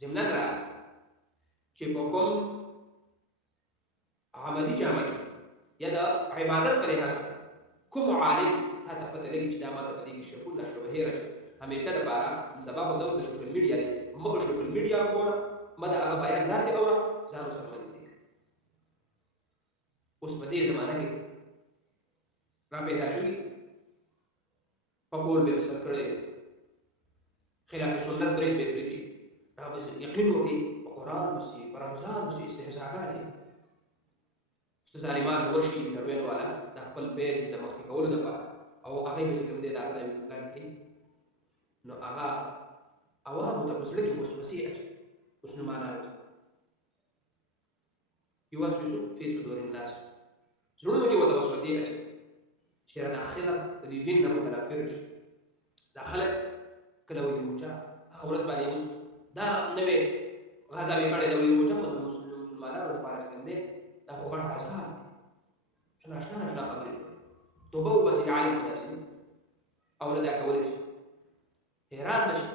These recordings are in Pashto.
ضمناً راغلی چې په کوم عملي جامه کې یا د عبادت په لحاظ کوم عالم تا ته پته لګي چې دا ماته په دې کې شپون نه شوه هېره چې همیشه دپاره سبا خو دور د سوشل میډیا دی مه به سوشل میډیا وګوره مه د هغه بیان داسې اوره ځان ورسره مه نږدې کړه اوس په دې زمانه کې را پیدا شوي په قول به بسر کړی خلاف سنت برید به پرېږدي را بس یقین وکړي په قرآن پسې په رمضان پسې استهزاګانې ظالمان ورشي انټروین والا د خپل پیج د مخکې کولو دپاره او هغې به چې کوم دی د هغه د ویډیوګانې کوي نو هغه عوامو ته په زړه کې وسوسې اچوي مسلمانانو ته یوسوس فی صدور الناس زړونو کې ورته وسوسې اچوي چې دا خلک د دې دین نه متنفر شي دا خلک کله وایي روژه هغه ورځ باندې اوس دا نوې غذا مې کړې ده وایي روژه خو د مسلمانانو لپاره چې کوم دی دا خو غټ عذاب دی څو ناشنا خبرې توبه وباسي عالم په داسې او نه دا کولی شي حیران به شي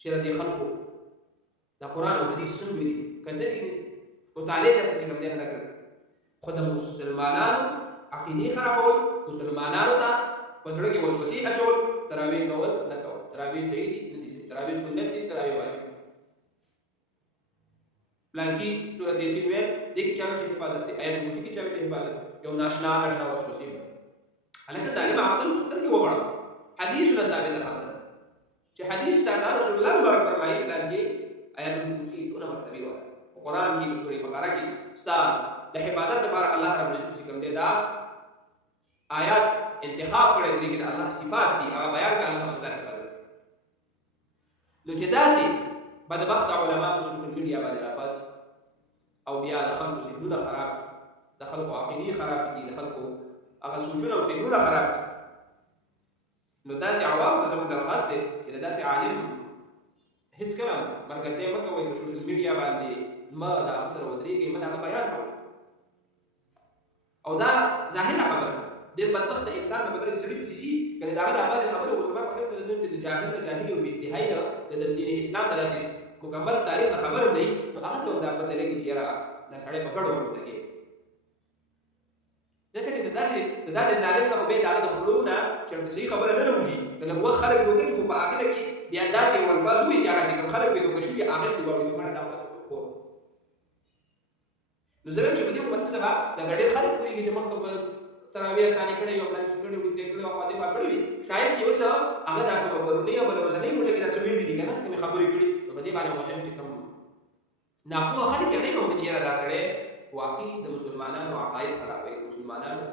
چې د دې خلکو دا قرآن او حدیث څنګه دي کتلي دي مطالعې چېرته چې کوم دی نه ده کړې خو د مسلمانانو عقیدې خرابول مسلمانانو ته په زړه کې وسوسې اچول تراویح کول نه کول تراویح صحیح دي نه دي تراویح سنت دي تراویح واجب دي پلانکي سورت یاسین ویل دې کې چا چې حفاظت دی آیت کرسي کې چا چې حفاظت یو ناشنا وسوسې به هلکه سالم عقل سترګې وغړوه حدیثونه ثابته خبره ده چې حدیث ته رسول الله مبارک فرمایي پلانکي آیت کرسي دونه مرتبې والا په قرآن کې په سورې بقره کې ستا د حفاظت لپاره الله رب العزت چې کوم دی دا آیات انتخاب کړی دی کې د الله صفات دي هغه بیان کړه الله مستا حفاظت نو چې داسې بدبخت علما په سوشل میډیا باندې راپاڅي او بیا د خلکو ذهنونه خراب کړي د خلکو عقیدې خراب کړي د خلکو هغه سوچونه او فکرونه خراب کړي نو داسې عوامو ته زموږ درخواست دی چې د داسې عالم هېڅکله ملګرتیا مه کوئ په سوشل میډیا باندې مه د هغه سره ودرېږئ مه د هغه بیان کوئ او دا ظاهره خبره ده ډېر بدبخته انسان به بدل سړي پسې شي که د هغه دا بعضې خبرې خو زما په خیال سره چې د جاهل نه جاهلي او بېانتهایي د دین اسلام نه داسې مکمل تاریخ نه خبر هم نه وي نو هغه ته هم دا پته لګي چې یاره دا سړی په ګډو ورو لګېږي ځکه چې د داسې ظالم نه خو بیا د هغه د خولو نه چېرته صحیح خبره نه راوځي که لږ وخت خلک دوکه کړي خو په اخره کې بیا داسې یو الفاظ ووایي چې هغه چې کوم خلک پرې دوکه شوي هغه پرې واوړي مړه دا خو خور نو زه وایم چې په دې خو باندې سبا لکه ډېر خلک پوهېږي چې مخکې به تراویح افسانې کړې وي او پلانکي کړې وي دې کړې او خوا دفاع کړې وي شاید چې اوس هغه دا کومه پرونۍ او بله ورځنۍ روژه کې داسې ویلي دي که نه کومې خبرې کړي نو په دې باندې غوښیم چې کوم ناپوهه خلک هغوی به وایي چې یاره دا سړی واقعي د مسلمانانو عقاید خرابوي د مسلمانانو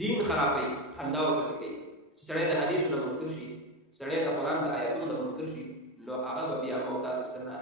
دین خرابوي خندا ورپسې کوي چې سړی د حدیثو نه منکر شي سړی د قرآن د آیتونو نه منکر شي نو هغه به بیا موتا د سره